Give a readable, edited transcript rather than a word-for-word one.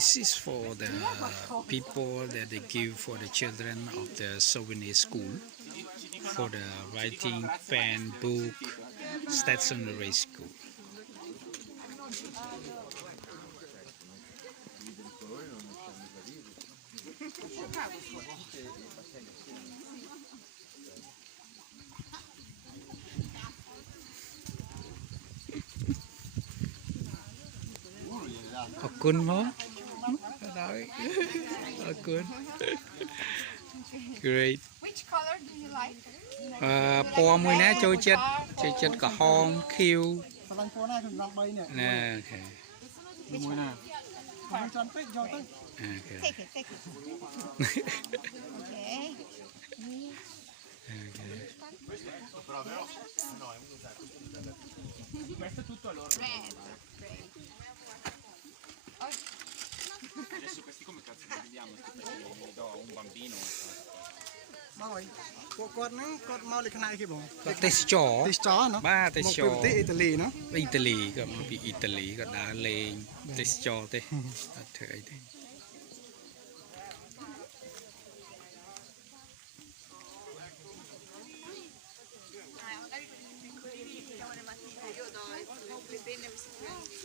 This is for the people that they give for the children of the souvenir school for the writing pen book stationery school. Okun mo? Okun. Great. Which color do you like? ពណ៌មួយណាចូលចិត្តក្រហមខៀវ ស្រឡាញ់ពណ៌ណាខ្ញុំដល់3នេះ ណាអូខេ មួយណាខ្ញុំចង់ពេកយកទៅ អូខេ Take it, take it. Okay. Questo è tutto a loro. Red. Great. Adesso questi come cazzo li vediamo? Aspetta che li do a un bambino. បងគាត់ហ្នឹងគាត់មកលក្ខណៈអីគេបង ទេសចរ ទេសចរណា បាទទេសច មកពី រ ប្រទេសអ៊ីតាលីណា អ៊ីតាលីក៏មកពីអ៊ីតាលីក៏ដើរលេងទេសចរទេអត់ធ្វើអីទេ Io do le penne queste